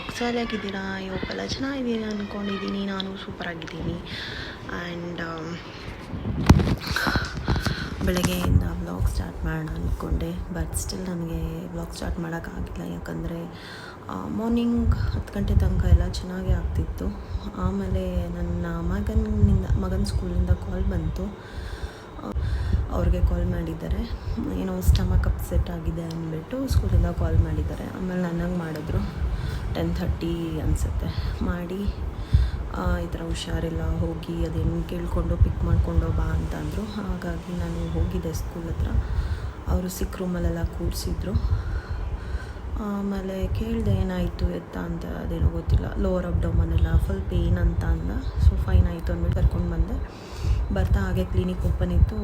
ವ್ಲಾಗ್ಸಲ್ಲಿ ಹೇಗಿದ್ದೀರಾ? ಇವಕ್ಕೆಲ್ಲ ಚೆನ್ನಾಗಿದ್ದೀನಿ ಅಂದ್ಕೊಂಡಿದ್ದೀನಿ. ನಾನು ಸೂಪರಾಗಿದ್ದೀನಿ. ಆ್ಯಂಡ್ ಬೆಳಗ್ಗೆಯಿಂದ ವ್ಲಾಗ್ ಸ್ಟಾರ್ಟ್ ಮಾಡೋಣ ಅಂದ್ಕೊಂಡೆ, ಬಟ್ ಸ್ಟಿಲ್ ನನಗೆ ವ್ಲಾಗ್ ಸ್ಟಾರ್ಟ್ ಮಾಡೋಕ್ಕಾಗಿಲ್ಲ. ಯಾಕಂದರೆ ಮಾರ್ನಿಂಗ್ 10 ಗಂಟೆ ತನಕ ಎಲ್ಲ ಚೆನ್ನಾಗೇ ಆಗ್ತಿತ್ತು. ಆಮೇಲೆ ನನ್ನ ಮಗನ ಸ್ಕೂಲಿಂದ ಕಾಲ್ ಬಂತು. ಅವ್ರಿಗೆ ಕಾಲ್ ಮಾಡಿದ್ದಾರೆ, ಏನೋ ಸ್ಟಮಕ್ ಅಪ್ಸೆಟ್ ಆಗಿದೆ ಅಂದ್ಬಿಟ್ಟು ಸ್ಕೂಲಿಂದ ಕಾಲ್ ಮಾಡಿದ್ದಾರೆ. ಆಮೇಲೆ ನನಗೆ ಮಾಡಿದ್ರು 10:30 ಅನಿಸುತ್ತೆ. ಮಾಡಿ ಈ ಥರ ಹುಷಾರಿಲ್ಲ, ಹೋಗಿ ಅದೇನು ಕೇಳಿಕೊಂಡು ಪಿಕ್ ಮಾಡಿಕೊಂಡು ಬಾ ಅಂತ ಅಂದರು. ಹಾಗಾಗಿ ನಾನು ಹೋಗಿದ್ದೆ ಸ್ಕೂಲ್ ಹತ್ರ. ಅವರು ಸಿಕ್ ರೂಮಲ್ಲೆಲ್ಲ ಕೂರಿಸಿದ್ರು. ಆಮೇಲೆ ಕೇಳಿದೆ ಏನಾಯಿತು ಎತ್ತ ಅಂತ. ಅದೇನೋ ಗೊತ್ತಿಲ್ಲ, ಲೋವರ್ ಅಬ್ಡೋಮನ್ ಎಲ್ಲ ಫುಲ್ ಪೇಯ್ನ್ ಅಂತ ಅಂದ. ಸೊ ಫೈನ್ ಆಯಿತು ಅಂದ್ಬಿಟ್ಟು ಕರ್ಕೊಂಡು ಬಂದೆ. ಬರ್ತಾ ಹಾಗೆ ಕ್ಲಿನಿಕ್ ಓಪನ್ ಇತ್ತು.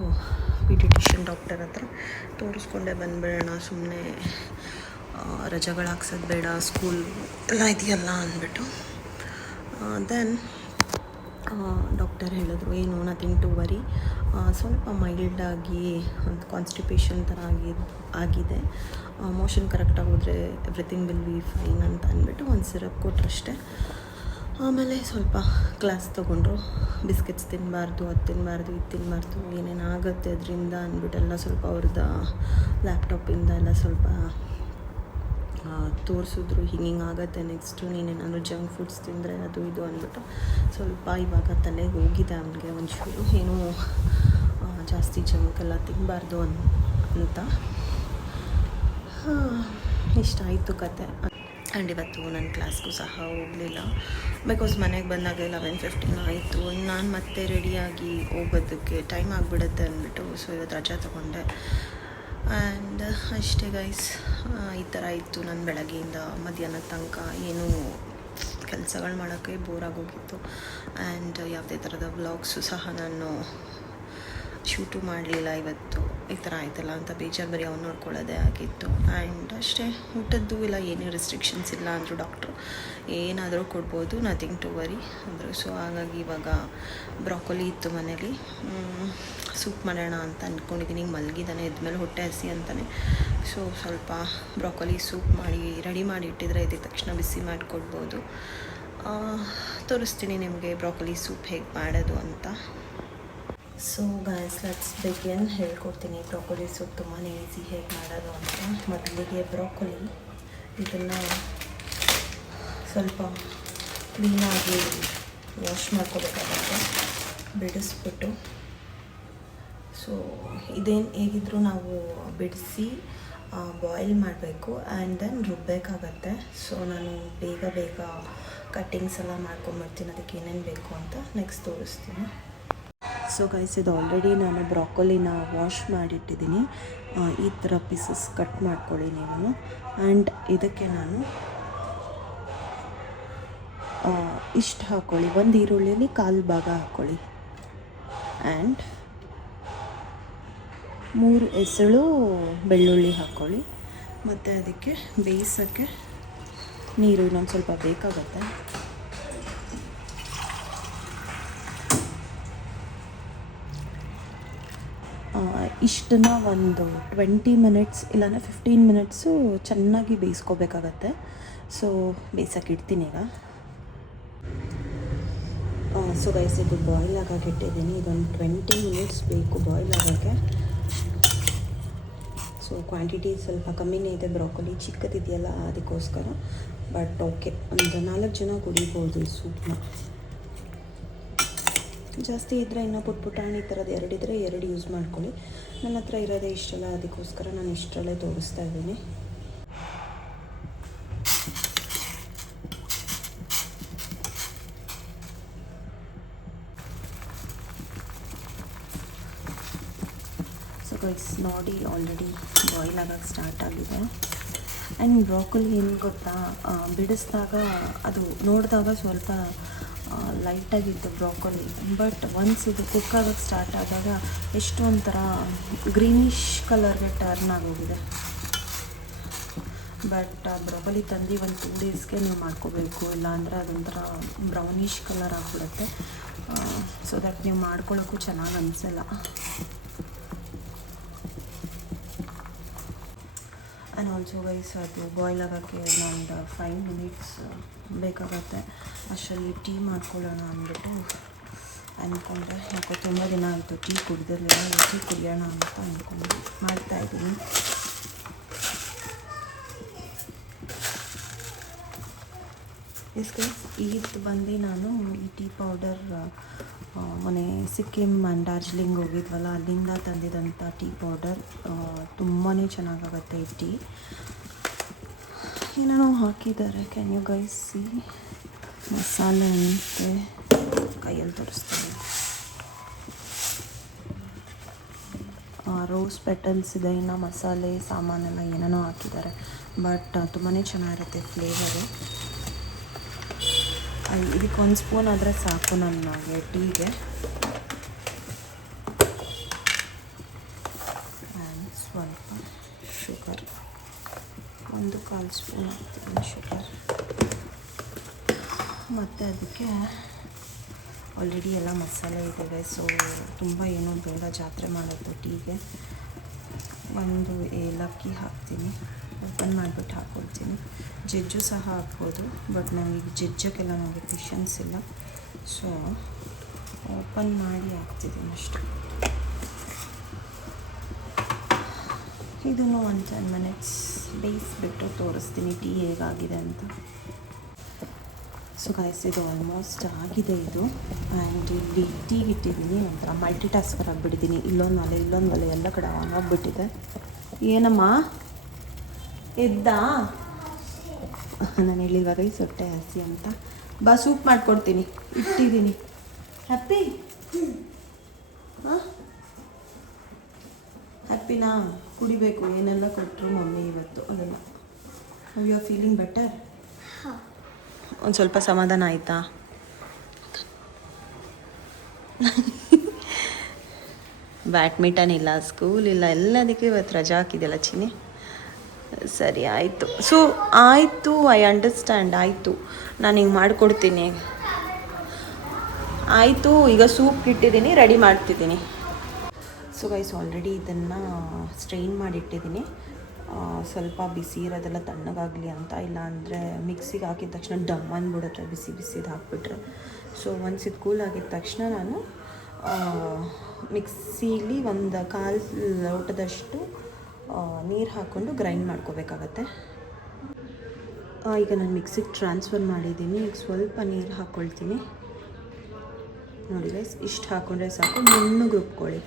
ಪೀಡಿಯಾಟ್ರಿಷಿಯನ್ ಡಾಕ್ಟರ್ ಹತ್ರ ತೋರಿಸ್ಕೊಂಡೆ ಬಂದುಬಿಡೋಣ, ಸುಮ್ಮನೆ ರಜೆಗಳು ಹಾಕ್ಸೋದು ಬೇಡ, ಸ್ಕೂಲ್ ಎಲ್ಲ ಇದೆಯಲ್ಲ ಅಂದ್ಬಿಟ್ಟು. ದೆನ್ ಡಾಕ್ಟರ್ ಹೇಳಿದ್ರು, ಏನು ನಥಿಂಗ್ ಟು ವರಿ, ಸ್ವಲ್ಪ ಮೈಲ್ಡಾಗಿ ಒಂದು ಕಾನ್ಸ್ಟಿಪೇಷನ್ ಥರ ಆಗಿದೆ, ಮೋಷನ್ ಕರೆಕ್ಟಾಗಿ ಹೋದರೆ ಎವ್ರಿಥಿಂಗ್ ವಿಲ್ ಬಿ ಫೈನ್ ಅಂತ ಅಂದ್ಬಿಟ್ಟು ಒಂದು ಸಿರಪ್ ಕೊಟ್ಟರಷ್ಟೇ. ಆಮೇಲೆ ಸ್ವಲ್ಪ ಕ್ಲಾಸ್ ತೊಗೊಂಡ್ರು. ಬಿಸ್ಕೆಟ್ಸ್ ತಿನ್ನಬಾರ್ದು, ಅದು ತಿನ್ನಬಾರ್ದು, ಇದು ತಿನ್ನಬಾರ್ದು, ಏನೇನಾಗುತ್ತೆ ಅದರಿಂದ ಅಂದ್ಬಿಟ್ಟೆಲ್ಲ ಸ್ವಲ್ಪ ಅವ್ರದ್ದು ಲ್ಯಾಪ್ಟಾಪಿಂದ ಎಲ್ಲ ಸ್ವಲ್ಪ ತೋರಿಸಿದ್ರು. ಹಿಂಗೆ ಆಗುತ್ತೆ, ನೆಕ್ಸ್ಟು ನೀನೇನಾದ್ರು ಜಂಕ್ ಫುಡ್ಸ್ ತಿಂದರೆ ಅದು ಇದು ಅಂದ್ಬಿಟ್ಟು ಸ್ವಲ್ಪ ಇವಾಗ ತಲೆಗೆ ಹೋಗಿದೆ ಅವನಿಗೆ ಒಂಚೂರು, ಏನೂ ಜಾಸ್ತಿ ಜಂಕ್ ಎಲ್ಲ ತಿನ್ನಬಾರ್ದು ಅಂತ. ಇಷ್ಟ ಆಯಿತು ಕತೆ. ಆ್ಯಂಡ್ ಇವತ್ತು ನನ್ನ ಕ್ಲಾಸ್ಗೂ ಸಹ ಹೋಗಲಿಲ್ಲ, ಬಿಕಾಸ್ ಮನೆಗೆ ಬಂದಾಗ 11:15 ಆಯಿತು. ನಾನು ಮತ್ತೆ ರೆಡಿಯಾಗಿ ಹೋಗೋದಕ್ಕೆ ಟೈಮ್ ಆಗಿಬಿಡುತ್ತೆ ಅಂದ್ಬಿಟ್ಟು ಸೊ ಇವತ್ತು ರಜೆ ತೊಗೊಂಡೆ. ಆ್ಯಂಡ್ ಅಷ್ಟೇ ಗೈಸ್, ಈ ಥರ ಇತ್ತು ನನ್ನ ಬೆಳಗ್ಗೆಯಿಂದ ಮಧ್ಯಾಹ್ನದ ತನಕ. ಏನೂ ಕೆಲಸಗಳು ಮಾಡೋಕ್ಕೆ ಬೋರಾಗೋಗಿತ್ತು. ಆ್ಯಂಡ್ ಯಾವುದೇ ಥರದ ವ್ಲಾಗ್ಸು ಸಹ ನಾನು ಶೂಟು ಮಾಡಲಿಲ್ಲ ಇವತ್ತು. ಈ ಥರ ಆಯ್ತಲ್ಲ ಅಂತ ಬೇಜಾರು, ಬರೀ ಅವ್ನು ನೋಡ್ಕೊಳ್ಳೋದೇ ಆಗಿತ್ತು. ಆ್ಯಂಡ್ ಅಷ್ಟೇ, ಊಟದ್ದು ಇಲ್ಲ, ಏನೂ ರೆಸ್ಟ್ರಿಕ್ಷನ್ಸ್ ಇಲ್ಲ ಅಂದರು ಡಾಕ್ಟ್ರು, ಏನಾದರೂ ಕೊಡ್ಬೋದು, ನಥಿಂಗ್ ಟು ವರಿ ಅಂದರು. ಸೊ ಹಾಗಾಗಿ ಇವಾಗ ಬ್ರಾಕೊಲಿ ಇತ್ತು ಮನೇಲಿ, ಸೂಪ್ ಮಾಡೋಣ ಅಂತ ಅಂದ್ಕೊಂಡಿದ್ದೀನಿ. ಮಲಗಿದ್ದಾನೆ, ಎದ್ಮೇಲೆ ಹೊಟ್ಟೆ ಹಸಿ ಅಂತಾನೆ. ಸೊ ಸ್ವಲ್ಪ ಬ್ರಾಕೊಲಿ ಸೂಪ್ ಮಾಡಿ ರೆಡಿ ಮಾಡಿ ಇಟ್ಟಿದ್ರೆ ಇದಕ್ಕೆ ತಕ್ಷಣ ಬಿಸಿ ಮಾಡಿಕೊಡ್ಬೋದು. ತೋರಿಸ್ತೀನಿ ನಿಮಗೆ ಬ್ರಾಕೊಲಿ ಸೂಪ್ ಹೇಗೆ ಮಾಡೋದು ಅಂತ. So guys, let's begin. ಹೇಳ್ಕೊಡ್ತೀನಿ ಬ್ರಾಕೊಲಿ ಸೂಪ್ ತುಂಬಾ ಈಸಿ ಹೇಗೆ ಮಾಡೋದು ಅಂತ. ಮೊದಲಿಗೆ ಬ್ರಾಕೊಲಿ ಇದನ್ನು ಸ್ವಲ್ಪ ಕ್ಲೀನಾಗಿ ವಾಶ್ ಮಾಡ್ಕೋಬೇಕಾಗುತ್ತೆ, ಬಿಡಿಸ್ಬಿಟ್ಟು. ಸೊ ಇದೇನು ಹೇಗಿದ್ದರೂ ನಾವು ಬಿಡಿಸಿ ಬಾಯ್ಲ್ ಮಾಡಬೇಕು ಆ್ಯಂಡ್ ದೆನ್ ರುಬ್ಬಬೇಕಾಗತ್ತೆ. ಸೊ ನಾನು ಬೇಗ ಕಟ್ಟಿಂಗ್ಸ್ ಎಲ್ಲ ಮಾಡ್ಕೊಂಬರ್ತೀನಿ, ಅದಕ್ಕೆ ಏನೇನು ಬೇಕು ಅಂತ ನೆಕ್ಸ್ಟ್ ತೋರಿಸ್ತೀನಿ. ಸೊ ಗೈಸ್, ಇದು ಆಲ್ರೆಡಿ ನಾನು ಬ್ರಾಕೊಲಿನ ವಾಶ್ ಮಾಡಿಟ್ಟಿದ್ದೀನಿ. ಈ ಥರ ಪೀಸಸ್ ಕಟ್ ಮಾಡ್ಕೊಳ್ಳಿ ನೀವು. ಆ್ಯಂಡ್ ಇದಕ್ಕೆ ನಾನು ಇಷ್ಟು ಹಾಕ್ಕೊಳ್ಳಿ, ಒಂದು ಈರುಳ್ಳಿಯಲ್ಲಿ 1/4 ಭಾಗ ಹಾಕ್ಕೊಳ್ಳಿ. ಆ್ಯಂಡ್ 3 ಎಸಳು ಬೆಳ್ಳುಳ್ಳಿ ಹಾಕ್ಕೊಳ್ಳಿ. ಮತ್ತು ಅದಕ್ಕೆ ಬೇಯಿಸೋಕ್ಕೆ ನೀರು ಇನ್ನೊಂದು ಸ್ವಲ್ಪ ಬೇಕಾಗುತ್ತೆ. ಇಷ್ಟನ್ನು ಒಂದು 20 ಮಿನಿಟ್ಸ್ ಇಲ್ಲಾಂದರೆ 15 ಮಿನಿಟ್ಸು ಚೆನ್ನಾಗಿ ಬೇಯಿಸ್ಕೋಬೇಕಾಗತ್ತೆ. ಸೊ ಬೇಯಿಸೋಕೆ ಇಡ್ತೀನಿ ಈಗ. ಸೊ ಗೈಸ್, ಇದು ಬಾಯ್ಲ್ ಆಗೋಕೆ ಇಟ್ಟಿದ್ದೀನಿ. ಇದೊಂದು 20 ಮಿನಿಟ್ಸ್ ಬೇಕು ಬಾಯ್ಲ್ ಆಗೋಕ್ಕೆ. ಸೊ ಕ್ವಾಂಟಿಟಿ ಸ್ವಲ್ಪ ಕಮ್ಮಿನೇ ಇದೆ, ಬ್ರಾಕೊಲಿ ಚಿಕ್ಕದಿದೆಯಲ್ಲ ಅದಕ್ಕೋಸ್ಕರ. ಬಟ್ ಓಕೆ, ಒಂದು 4 ಜನ ಕುಡಿಬೋದು ಈ ಸೂಪ್ನ. ಜಾಸ್ತಿ ಇದ್ದರೆ ಇನ್ನೂ ಪುಟಾಣಿ ಥರದ್ದು 2 ಇದ್ದರೆ 2 ಯೂಸ್ ಮಾಡ್ಕೊಳ್ಳಿ. ನನ್ನ ಹತ್ರ ಇರೋದೇ ಇಷ್ಟಲ್ಲ, ಅದಕ್ಕೋಸ್ಕರ ನಾನು ಇಷ್ಟರಲ್ಲೇ ತೋರಿಸ್ತಾ ಇದ್ದೀನಿ. ಸೊ ಗೈಸ್ ನೋಡಿ, ಆಲ್ರೆಡಿ ಬಾಯ್ಲ್ ಆಗೋಕ್ಕೆ ಸ್ಟಾರ್ಟ್ ಆಗಿದೆ. ಆ್ಯಂಡ್ ಬ್ರಾಕೊಲಿ ಏನು ಗೊತ್ತಾ, ಬಿಡಿಸಿದಾಗ ಅದು ನೋಡಿದಾಗ ಸ್ವಲ್ಪ ಲೈಟಾಗಿತ್ತು ಬ್ರಾಕೊಲಿ. ಬಟ್ ಒನ್ಸ್ ಇದು ಕುಕ್ ಆಗೋಕ್ಕೆ ಸ್ಟಾರ್ಟ್ ಆದಾಗ ಎಷ್ಟು ಒಂಥರ ಗ್ರೀನಿಷ್ ಕಲರ್ಗೆ ಟರ್ನ್ ಆಗೋಗಿದೆ. ಬಟ್ ಬ್ರಾಕೊಲಿ ತಂದು ಒಂದು 2 ಡೇಸ್ಗೆ ನೀವು ಮಾಡ್ಕೋಬೇಕು, ಇಲ್ಲಾಂದರೆ ಅದೊಂಥರ ಬ್ರೌನಿಷ್ ಕಲರ್ ಆಗಿಬಿಡುತ್ತೆ. ಸೊ ದಟ್ ನೀವು ಮಾಡ್ಕೊಳ್ಳೋಕ್ಕೂ ಚೆನ್ನಾಗಿ ಅನಿಸಲ್ಲ. ಆ್ಯಂಡ್ ಆಲ್ಸೋ ಗೈಸ್ ಅದು ಬಾಯ್ಲ್ ಆಗೋಕ್ಕೆ ಒಂದು 5 ಮಿನಿಟ್ಸ್ ಬೇಕಾಗತ್ತೆ. ಅಷ್ಟರಲ್ಲಿ ಟೀ ಮಾಡ್ಕೊಳ್ಳೋಣ ಅಂದ್ಬಿಟ್ಟು ಅಂದ್ಕೊಂಡೆ. ಯಾಕೋ ತುಂಬ ದಿನ ಆಯಿತು ಟೀ ಕುಡಿದಿರಲಿಲ್ಲ, ಟೀ ಕುಡಿಯೋಣ ಅಂತ ಅಂದ್ಕೊಂಡು ಮಾಡ್ತಾಯಿದ್ದೀನಿ. ಇದು ಬಂದು ನಾನು ಈ ಟೀ ಪೌಡರ್ ಮೊನ್ನೆ ಸಿಕ್ಕಿಂ ಆ್ಯಂಡ್ ಡಾರ್ಜಿಲಿಂಗ್ ಹೋಗಿದ್ವಲ್ಲ, ಅಲ್ಲಿಂದ ತಂದಿದ್ದಂಥ ಟೀ ಪೌಡರ್. ತುಂಬಾ ಚೆನ್ನಾಗಾಗುತ್ತೆ ಈ ಟೀ. ಏನೇನೋ ಹಾಕಿದ್ದಾರೆ, ಕ್ಯಾನ್ ಯು ಗೈಸ್ ಸಿ? ಮಸಾಲೆ ಅಂತೆ, ಕೈಯಲ್ಲಿ ತೋರಿಸ್ತಾರೆ. ರೋಸ್ ಪೆಟಲ್ಸ್ ಇದೆ, ಇನ್ನು ಮಸಾಲೆ ಸಾಮಾನೆಲ್ಲ ಏನೇನೋ ಹಾಕಿದ್ದಾರೆ. ಬಟ್ ತುಂಬಾ ಚೆನ್ನಾಗಿರುತ್ತೆ ಫ್ಲೇವರು. ಇದಕ್ಕೆ 1 ಸ್ಪೂನ್ ಆದರೆ ಸಾಕು ನನಗೆ ಟೀಗೆ. ಆ್ಯಂಡ್ ಸ್ವಲ್ಪ ಶುಗರ್, 1/4 ಸ್ಪೂನ್ ಹಾಕ್ತೀನಿ ಶುಗರ್. ಮತ್ತು ಅದಕ್ಕೆ ಆಲ್ರೆಡಿ ಎಲ್ಲ ಮಸಾಲೆ ಇದೆ, ಸೊ ತುಂಬ ಏನೂ ಬೇಡ. ಜಾತ್ರೆ ಮಾಡೋದು ಟೀಗೆ. 1 ಏಲಕ್ಕಿ ಹಾಕ್ತೀನಿ, ಓಪನ್ ಮಾಡಿಬಿಟ್ಟು ಹಾಕ್ಕೊಳ್ತೀನಿ. ಜಜ್ಜು ಸಹ ಹಾಕ್ಬೋದು, ಬಟ್ ನನಗೆ ಜಜ್ಜಕ್ಕೆಲ್ಲ ನನಗೆ ಪೇಷನ್ಸ್ ಇಲ್ಲ, ಸೊ ಓಪನ್ ಮಾಡಿ ಹಾಕ್ತಿದ್ದೀನಿ ಅಷ್ಟೆ. ಇದನ್ನು 10 ಮಿನಿಟ್ಸ್ ಬೇಯಿಸ್ಬಿಟ್ಟು ತೋರಿಸ್ತೀನಿ ಟೀ ಹೇಗಾಗಿದೆ ಅಂತ. ಸೊ ಗೈಸ್, ಇದು ಆಲ್ಮೋಸ್ಟ್ ಆಗಿದೆ ಇದು. ಆ್ಯಂಡ್ ಇಲ್ಲಿ ಟೀಗೆ ಇಟ್ಟಿದ್ದೀನಿ, ಒಂಥರ ಮಲ್ಟಿ ಟಾಸ್ಕರ್ ಆಗಿಬಿಟ್ಟಿದ್ದೀನಿ. ಇಲ್ಲೊಂದು ಒಲೆ ಎಲ್ಲ ಕಡೆ ಆನ್ ಆಗಿಬಿಟ್ಟಿದೆ. ಏನಮ್ಮ ಎದ್ದಾ? ನಾನು ಹೇಳಿಲ್ವ ಗೈಸ್ ಹೊಟ್ಟೆ ಹಸಿ ಅಂತ. ಬಾ, ಸೂಪ್ ಮಾಡಿಕೊಡ್ತೀನಿ, ಇಟ್ಟಿದ್ದೀನಿ. ಹ್ಯಾಪಿ? ಹಾಂ, ಹ್ಯಾಪಿನಾ? ಕುಡಿಬೇಕು, ಏನೆಲ್ಲ ಕೊಟ್ಟರು ಮಮ್ಮಿ ಇವತ್ತು. ಅದೆಲ್ಲ ಯು ಆರ್ ಫೀಲಿಂಗ್ ಬೆಟರ್? ಒಂದು ಸ್ವಲ್ಪ ಸಮಾಧಾನ ಆಯಿತಾ? ಬ್ಯಾಡ್ಮಿಂಟನ್ ಇಲ್ಲ, ಸ್ಕೂಲ್ ಇಲ್ಲ, ಎಲ್ಲದಕ್ಕೂ ಇವತ್ತು ರಜಾ ಹಾಕಿದೆಯಲ್ಲ ಚಿನ್ನಿ. ಸರಿ, ಆಯಿತು. ಸೊ ಆಯಿತು, ಐ ಅಂಡರ್ಸ್ಟ್ಯಾಂಡ್. ಆಯಿತು, ನಾನು ಹಿಂಗೆ ಮಾಡಿಕೊಡ್ತೀನಿ. ಆಯಿತು, ಈಗ ಸೂಪ್ ಇಟ್ಟಿದ್ದೀನಿ, ರೆಡಿ ಮಾಡ್ತಿದ್ದೀನಿ. ಸೊ ಗೈಸ್, ಆಲ್ರೆಡಿ ಇದನ್ನು ಸ್ಟ್ರೈನ್ ಮಾಡಿಟ್ಟಿದ್ದೀನಿ. ಸ್ವಲ್ಪ ಬಿಸಿ ಇರೋದೆಲ್ಲ ತಣ್ಣಗಾಗಲಿ ಅಂತ. ಇಲ್ಲ ಅಂದರೆ ಮಿಕ್ಸಿಗೆ ಹಾಕಿದ ತಕ್ಷಣ ಡಮ್ ಅಂದ್ಬಿಡುತ್ತೆ, ಬಿಸಿ ಬಿಸಿದು ಹಾಕ್ಬಿಟ್ರೆ. ಸೊ ಒನ್ಸ್ ಇದು ಕೂಲ್ ಆಗಿದ ತಕ್ಷಣ ನಾನು ಮಿಕ್ಸೀಲಿ 1/4 ಲೋಟದಷ್ಟು ನೀರು ಹಾಕ್ಕೊಂಡು ಗ್ರೈಂಡ್ ಮಾಡ್ಕೋಬೇಕಾಗತ್ತೆ. ಈಗ ನಾನು ಮಿಕ್ಸಿಗೆ ಟ್ರಾನ್ಸ್ಫರ್ ಮಾಡಿದ್ದೀನಿ. ಈಗ ಸ್ವಲ್ಪ ನೀರು ಹಾಕ್ಕೊಳ್ತೀನಿ. ನೋಡಿ ಗೈಸ್, ಇಷ್ಟು ಹಾಕ್ಕೊಂಡ್ರೆ ಸಾಕು, ನುಣ್ಣಗೆ ರುಬ್ಕೊಳ್ಳಿ.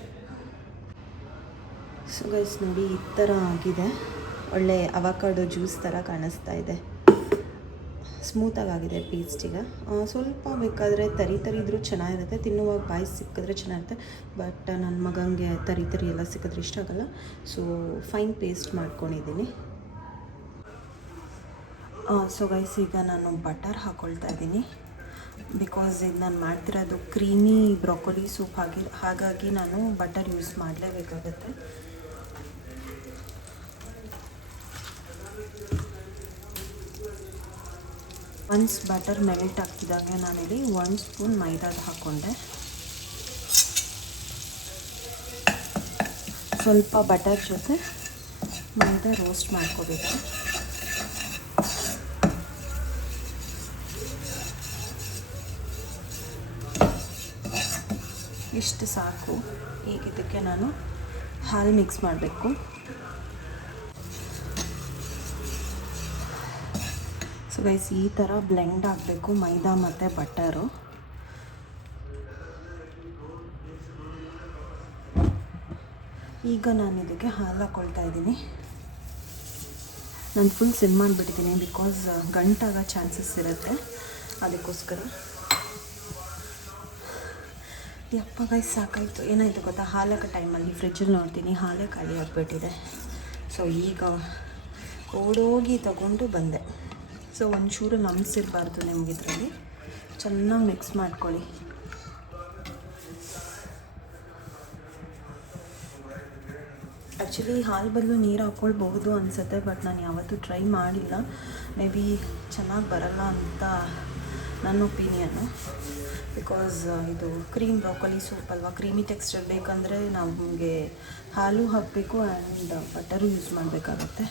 ಸೊ ಗೈಸ್ ನೋಡಿ, ಈ ಥರ ಆಗಿದೆ. ಒಳ್ಳೆ ಅವಕಾಡೋ ಜ್ಯೂಸ್ ಥರ ಕಾಣಿಸ್ತಾ ಇದೆ. ಸ್ಮೂತಾಗಿ ಆಗಿದೆ ಪೇಸ್ಟ್. ಈಗ ಸ್ವಲ್ಪ ಬೇಕಾದರೆ ತರಿ ಇದ್ರೂ ಚೆನ್ನಾಗಿರುತ್ತೆ, ತಿನ್ನುವಾಗ ಬಾಯಿ ಸಿಕ್ಕಿದ್ರೆ ಚೆನ್ನಾಗಿರುತ್ತೆ. ಬಟ್ ನನ್ನ ಮಗನಿಗೆ ತರಿ ಎಲ್ಲ ಸಿಕ್ಕಿದ್ರೆ ಇಷ್ಟ ಆಗಲ್ಲ. ಸೊ ಫೈನ್ ಪೇಸ್ಟ್ ಮಾಡ್ಕೊಂಡಿದ್ದೀನಿ. ಸೊ ಗೈಸ್, ಈಗ ನಾನು ಬಟರ್ ಹಾಕ್ಕೊಳ್ತಾ ಇದ್ದೀನಿ. ಬಿಕಾಸ್ ಇದು ನಾನು ಮಾಡ್ತಿರೋದು ಕ್ರೀಮಿ ಬ್ರೊಕೊಲಿ ಸೂಪ್ ಹಾಗಾಗಿ ನಾನು ಬಟರ್ ಯೂಸ್ ಮಾಡಲೇಬೇಕಾಗತ್ತೆ. ಒನ್ಸ್ ಬಟರ್ ಮೆಲ್ಟ್ ಆಗ್ತಿದ್ದಾಗ ನಾನಿಲ್ಲಿ 1 ಸ್ಪೂನ್ ಮೈದಾದ ಹಾಕ್ಕೊಂಡೆ. ಸ್ವಲ್ಪ ಬಟರ್ ಜೊತೆ ಮೈದಾ ರೋಸ್ಟ್ ಮಾಡ್ಕೋಬೇಕು. ಇಷ್ಟು ಸಾಕು. ಈಗ ಇದಕ್ಕೆ ನಾನು ಹಾಲು ಮಿಕ್ಸ್ ಮಾಡಬೇಕು. ಸೊ ಗೈಸ್, ಈ ಥರ ಬ್ಲೆಂಡ್ ಆಗಬೇಕು ಮೈದಾ ಮತ್ತು ಬಟರು. ಈಗ ನಾನು ಇದಕ್ಕೆ ಹಾಲು ಹಾಕ್ಕೊಳ್ತಾ ಇದ್ದೀನಿ. ನಾನು ಫುಲ್ ಸಿಮ್ ಮಾಡಿಬಿಟ್ಟಿದ್ದೀನಿ, ಬಿಕಾಸ್ ಗಂಟಾಗೋ ಚಾನ್ಸಸ್ ಇರುತ್ತೆ, ಅದಕ್ಕೋಸ್ಕರ. ಯಪ್ಪ ಗೈಸ್, ಸಾಕಾಯಿತು. ಏನಾಯಿತು ಗೊತ್ತಾ, ಹಾಲಕ್ಕೆ ಟೈಮಲ್ಲಿ ಫ್ರಿಜ್ಜಲ್ಲಿ ನೋಡ್ತೀನಿ, ಹಾಲೇ ಖಾಲಿ ಆಗಿಬಿಟ್ಟಿದೆ. ಸೊ ಈಗ ಓಡೋಗಿ ತಗೊಂಡು ಬಂದೆ. ಸೊ ಒಂಚೂರು ನಮ್ಸಿರಬಾರ್ದು ನಿಮ್ಗೆ ಇದರಲ್ಲಿ. ಚೆನ್ನಾಗಿ ಮಿಕ್ಸ್ ಮಾಡ್ಕೊಳ್ಳಿ. ಆ್ಯಕ್ಚುಲಿ ಹಾಲು ಬದಲು ನೀರು ಹಾಕ್ಕೊಳ್ಬಹುದು ಅನಿಸುತ್ತೆ, ಬಟ್ ನಾನು ಯಾವತ್ತೂ ಟ್ರೈ ಮಾಡಿಲ್ಲ. ಮೇ ಬಿ ಚೆನ್ನಾಗಿ ಬರಲ್ಲ ಅಂತ ನನ್ನ ಒಪಿನಿಯನ್ನು. ಬಿಕಾಸ್ ಇದು ಕ್ರೀಮ್ ಬ್ರೊಕೊಲಿ ಸೂಪ್ ಅಲ್ವಾ, ಕ್ರೀಮಿ ಟೆಕ್ಸ್ಚರ್ ಬೇಕಂದರೆ ನಮಗೆ ಹಾಲು ಹಾಕಬೇಕು ಆ್ಯಂಡ್ ಬಟರು ಯೂಸ್ ಮಾಡಬೇಕಾಗತ್ತೆ.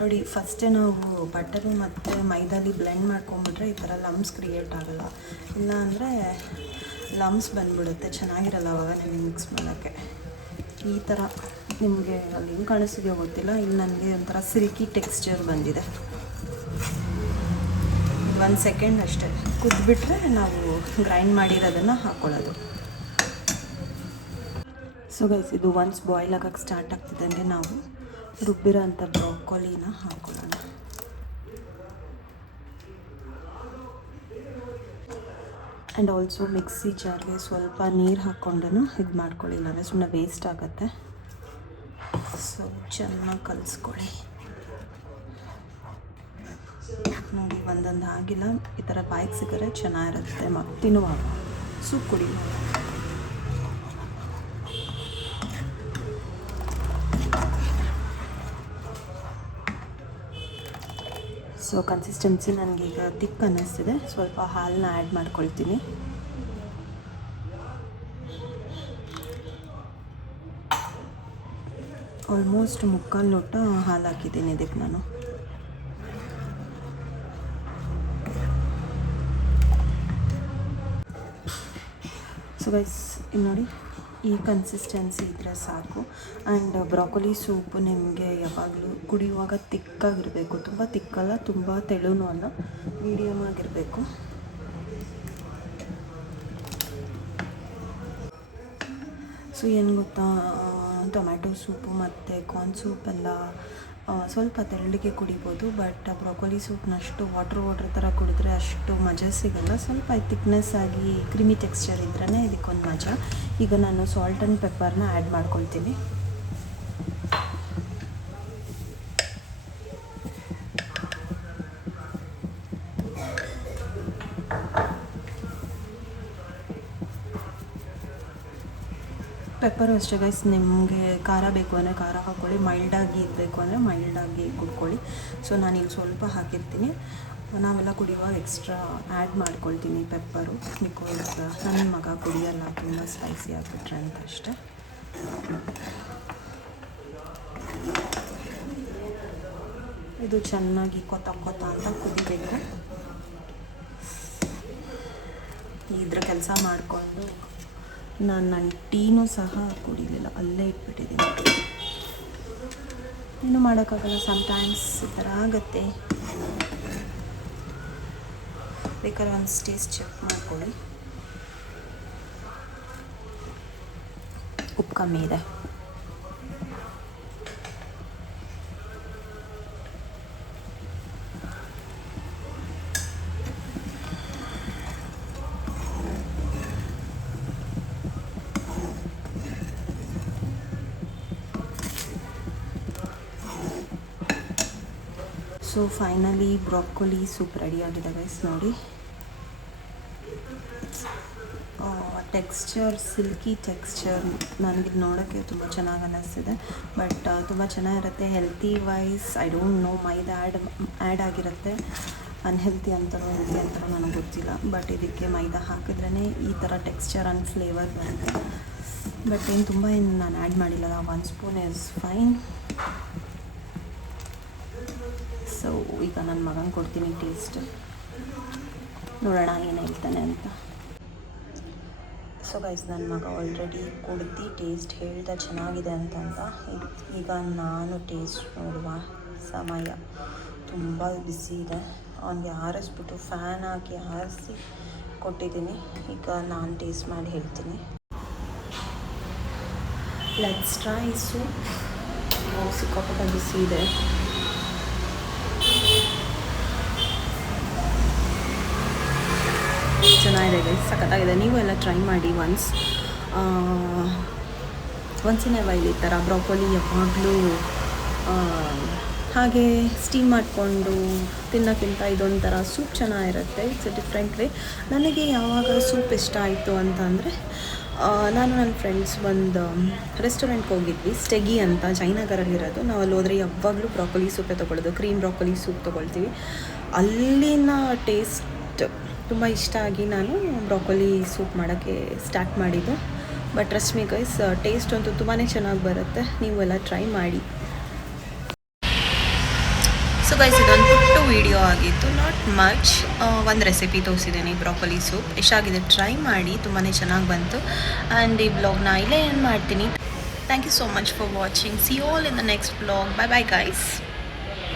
ನೋಡಿ, ಫಸ್ಟೇ ನಾವು ಬಟರು ಮತ್ತು ಮೈದಾಲಿ ಬ್ಲೆಂಡ್ ಮಾಡ್ಕೊಂಬಿಟ್ರೆ ಈ ಥರ ಲಮ್ಸ್ ಕ್ರಿಯೇಟ್ ಆಗೋಲ್ಲ. ಇಲ್ಲ ಅಂದರೆ ಲಮ್ಸ್ ಬಂದ್ಬಿಡುತ್ತೆ, ಚೆನ್ನಾಗಿರಲ್ಲ ಅವಾಗ ನಿಮಗೆ ಮಿಕ್ಸ್ ಮಾಡೋಕ್ಕೆ. ಈ ಥರ ನಿಮಗೆ ಅಲ್ಲಿ ಹೆಂಗೆ ಕಾಣಿಸ್ತಿದೆಯೋ ಗೊತ್ತಿಲ್ಲ, ಇಲ್ಲಿ ನನಗೆ ಒಂಥರ ಸಿಲ್ಕಿ ಟೆಕ್ಸ್ಚರ್ ಬಂದಿದೆ. 1 ಸೆಕೆಂಡ್ ಅಷ್ಟೇ ಕುದ್ಬಿಟ್ರೆ ನಾವು ಗ್ರೈಂಡ್ ಮಾಡಿರೋದನ್ನು ಹಾಕ್ಕೊಳ್ಳೋದು. ಸೊ ಗೈಸ್, ಇದು ಒನ್ಸ್ ಬಾಯ್ಲ್ ಆಗೋಕ್ಕೆ ಸ್ಟಾರ್ಟ್ ಆಗ್ತಿದ್ದಂಗೆ ನಾವು ರುಬ್ಬಿರೋ ಅಂಥ ಬ್ರೋಕೊಲಿನ ಹಾಕ್ಕೊಳ್ಳೋಣ. ಆ್ಯಂಡ್ ಆಲ್ಸೋ ಮಿಕ್ಸಿ ಜಾರ್ಗೆ ಸ್ವಲ್ಪ ನೀರು ಹಾಕ್ಕೊಂಡು ಇದು ಮಾಡ್ಕೊಳ್ಳಿ, ಇಲ್ಲಾಂದರೆ ಸುಮ್ಮನೆ ವೇಸ್ಟ್ ಆಗುತ್ತೆ. ಸೊ ಚೆನ್ನಾಗಿ ಕಲಿಸ್ಕೊಳ್ಳಿ. ನೋಡಿ, ಒಂದೊಂದು ಆಗಿಲ್ಲ, ಈ ಥರ ಬಾಯಿಗೆ ಸಿಕ್ಕರೆ ಚೆನ್ನಾಗಿರುತ್ತೆ ತಿನ್ನುವಾಗ, ಸೂಪ್ ಕುಡಿಯುವಾಗ. ಸೊ ಕನ್ಸಿಸ್ಟೆನ್ಸಿ ನನಗೀಗ ತಿಕ್ ಅನ್ನಿಸ್ತಿದೆ, ಸ್ವಲ್ಪ ಹಾಲನ್ನ ಆ್ಯಡ್ ಮಾಡ್ಕೊಳ್ತೀನಿ. ಆಲ್ಮೋಸ್ಟ್ 3/4 ಲೋಟ ಹಾಲು ಹಾಕಿದ್ದೀನಿ ಇದಕ್ಕೆ ನಾನು. ಸೊ ಗೈಸ್, ಇಲ್ಲಿ ನೋಡಿ, ಈ ಕನ್ಸಿಸ್ಟೆನ್ಸಿ ಇದ್ದರೆ ಸಾಕು. ಆ್ಯಂಡ್ ಬ್ರಾಕೊಲಿ ಸೂಪು ನಿಮಗೆ ಯಾವಾಗಲೂ ಕುಡಿಯುವಾಗ ತಿಕ್ಕಾಗಿರಬೇಕು, ತುಂಬ ತಿಕ್ಕಲ್ಲ, ತುಂಬ ತೆಳುನೂ ಅಲ್ಲ, ಮೀಡಿಯಮ್ ಆಗಿರಬೇಕು. ಸೊ ಏನು ಗೊತ್ತಾ, ಟೊಮ್ಯಾಟೊ ಸೂಪು ಮತ್ತು ಕಾರ್ನ್ ಸೂಪೆಲ್ಲ ಸ್ವಲ್ಪ ತೆಳ್ಳಗೆ ಕುಡಿಬೋದು, ಬಟ್ ಬ್ರೋಕೊಲಿ ಸೂಪ್ನಷ್ಟು ವಾಟ್ರ್ ಥರ ಕುಡಿದ್ರೆ ಅಷ್ಟು ಮಜಾ ಸಿಗೋಲ್ಲ. ಸ್ವಲ್ಪ ತಿಕ್ನೆಸ್ ಆಗಿ ಕ್ರಿಮಿ ಟೆಕ್ಸ್ಚರ್ ಇದ್ರೇ ಇದಕ್ಕೊಂದು ಮಜಾ. ಈಗ ನಾನು ಸಾಲ್ಟ್ ಆ್ಯಂಡ್ ಪೆಪ್ಪರ್ನ ಆ್ಯಡ್ ಮಾಡ್ಕೊಳ್ತೀನಿ. ಪೆಪ್ಪರು ಅಷ್ಟೇ ಗೈಸ್, ನಿಮಗೆ ಖಾರ ಬೇಕು ಅಂದರೆ ಖಾರ ಹಾಕ್ಕೊಳ್ಳಿ, ಮೈಲ್ಡಾಗಿ ಇರಬೇಕು ಅಂದರೆ ಮೈಲ್ಡಾಗಿ ಕುಡ್ಕೊಳ್ಳಿ. ಸೊ ನಾನಿಲ್ಲಿ ಸ್ವಲ್ಪ ಹಾಕಿರ್ತೀನಿ, ನಾವೆಲ್ಲ ಕುಡಿಯುವಾಗ ಎಕ್ಸ್ಟ್ರಾ ಆ್ಯಡ್ ಮಾಡ್ಕೊಳ್ತೀನಿ ಪೆಪ್ಪರು, ಬಿಕಾಸ್ ನನ್ನ ಮಗ ಕುಡಿಯಲ್ಲ ತುಂಬ ಸ್ಪೈಸಿ ಆಗಿಬಿಟ್ರೆ ಅಂತ ಅಷ್ಟೇ. ಇದು ಚೆನ್ನಾಗಿ ಕೊತ್ತ ಅಂತ ಕುದಿಬೇಕು. ಇದ್ರ ಕೆಲಸ ಮಾಡಿಕೊಂಡು ನನ್ನ ಟೀನೂ ಸಹ ಕುಡಿಲಿಲ್ಲ, ಅಲ್ಲೇ ಇಟ್ಬಿಟ್ಟಿದ್ದೀನಿ. ಏನೂ ಮಾಡೋಕ್ಕಾಗಲ್ಲ, ಸಮ್ಟೈಮ್ಸ್ ಈ ಥರ ಆಗುತ್ತೆ. ಬೇಕಾದ್ರೆ ಒಂದು ಟೇಸ್ಟ್ ಚೆಕ್ ಮಾಡ್ಕೊಳ್ಳಿ, ಉಪ್ಪು ಕಮ್ಮಿ ಇದೆ. ಸೊ ಫೈನಲಿ ಬ್ರಾಕೊಲಿ ಸೂಪ್ ರೆಡಿಯಾಗಿದೆ ಗೈಸ್. ನೋಡಿ, ಟೆಕ್ಸ್ಚರ್, ಸಿಲ್ಕಿ ಟೆಕ್ಸ್ಚರ್, ನನಗಿದು ನೋಡೋಕ್ಕೆ ತುಂಬ ಚೆನ್ನಾಗಿ ಅನ್ನಿಸ್ತಿದೆ. ಬಟ್ ತುಂಬ ಚೆನ್ನಾಗಿರುತ್ತೆ healthy wise. I don't know, maida add ಆಗಿರುತ್ತೆ, ಅನ್ಹೆಲ್ತಿ ಅಂತಾರೋ ಹೆಲ್ತಿ ಅಂತಾರೋ ನನಗೆ ಗೊತ್ತಿಲ್ಲ. ಬಟ್ ಇದಕ್ಕೆ ಮೈದಾ ಹಾಕಿದ್ರೇ ಈ ಥರ ಟೆಕ್ಸ್ಚರ್ ಆ್ಯಂಡ್ ಫ್ಲೇವರ್ ಬರುತ್ತೆ. ಬಟ್ ಏನು ತುಂಬ ನಾನು ಆ್ಯಡ್ ಮಾಡಿಲ್ಲ, 1 ಸ್ಪೂನ್ ಇಸ್ ಫೈನ್. ಸೊ ಈಗ ನನ್ನ ಮಗನಿಗೆ ಕೊಡ್ತೀನಿ ಟೇಸ್ಟ್, ನೋಡೋಣ ಏನು ಹೇಳ್ತಾನೆ ಅಂತ. ಸೊ ಗೈಸ್, ನನ್ನ ಮಗ ಆಲ್ರೆಡಿ ಕುಡ್ದು ಟೇಸ್ಟ್ ಹೇಳ್ದ ಚೆನ್ನಾಗಿದೆ ಅಂತ. ಈಗ ನಾನು ಟೇಸ್ಟ್ ನೋಡುವ ಸಮಯ. ತುಂಬ ಬಿಸಿ ಇದೆ, ಅವನಿಗೆ ಆರಿಸ್ಬಿಟ್ಟು ಫ್ಯಾನ್ ಹಾಕಿ ಆರಿಸಿ ಕೊಟ್ಟಿದ್ದೀನಿ. ಈಗ ನಾನು ಟೇಸ್ಟ್ ಮಾಡಿ ಹೇಳ್ತೀನಿ. Let's try soup. ಸಿಕ್ಕಾಪಟ್ಟೆ ಬಿಸಿ ಇದೆ. ಚೆನ್ನಾಗಿದೆ ಗೈಸ್, ಸಖತ್ತಾಗಿದೆ. ನೀವು ಎಲ್ಲ ಟ್ರೈ ಮಾಡಿ ಒನ್ಸ್ ಇನ್ ಎ ವೈಲ್. ಈ ಥರ ಬ್ರೋಕೊಲಿ ಯಾವಾಗಲೂ ಹಾಗೆ ಸ್ಟೀಮ್ ಮಾಡಿಕೊಂಡು ತಿನ್ನೋಕ್ಕಿಂತ ಇದೊಂಥರ ಸೂಪ್ ಚೆನ್ನಾಗಿರುತ್ತೆ. It's A different way. ನನಗೆ ಯಾವಾಗ ಸೂಪ್ ಇಷ್ಟ ಆಯಿತು ಅಂತ ಅಂದರೆ, ನಾನು ನನ್ನ ಫ್ರೆಂಡ್ಸ್ ಒಂದು ರೆಸ್ಟೋರೆಂಟ್ಗೆ ಹೋಗಿದ್ವಿ, ಸ್ಟೆಗಿ ಅಂತ, ಜಯನಗರಲ್ಲಿರೋದು. ನಾವು ಅಲ್ಲಿ ಹೋದರೆ ಯಾವಾಗಲೂ ಬ್ರೋಕೊಲಿ ಸೂಪೇ ತೊಗೊಳ್ಳೋದು, ಕ್ರೀಮ್ ಬ್ರೋಕೊಲಿ ಸೂಪ್ ತೊಗೊಳ್ತೀವಿ. ಅಲ್ಲಿನ ಟೇಸ್ಟ್ ತುಂಬ ಇಷ್ಟ ಆಗಿ ನಾನು ಬ್ರೋಕೊಲಿ ಸೂಪ್ ಮಾಡೋಕ್ಕೆ ಸ್ಟಾರ್ಟ್ ಮಾಡಿದ್ದು. But trust me guys, taste ಅಂತೂ ತುಂಬಾ ಚೆನ್ನಾಗಿ ಬರುತ್ತೆ, ನೀವು ಎಲ್ಲ ಟ್ರೈ ಮಾಡಿ. ಸೊ ಗೈಸ್ ಇದೊಂದು ಪುಟ್ಟು ವಿಡಿಯೋ ಆಗಿತ್ತು, ನಾಟ್ ಮಚ್. ಒಂದು ರೆಸಿಪಿ ತೋರಿಸಿದ್ದೀನಿ, ಬ್ರಾಕೊಲಿ ಸೂಪ್. ಎಷ್ಟಾಗಿದೆ ಟ್ರೈ ಮಾಡಿ, ತುಂಬಾ ಚೆನ್ನಾಗಿ ಬಂತು. ಆ್ಯಂಡ್ ಈ ಬ್ಲಾಗ್ನ ಇಲ್ಲೇ ಏನು ಮಾಡ್ತೀನಿ. Thank you so much for watching. See you all in the next blog. Bye bye guys.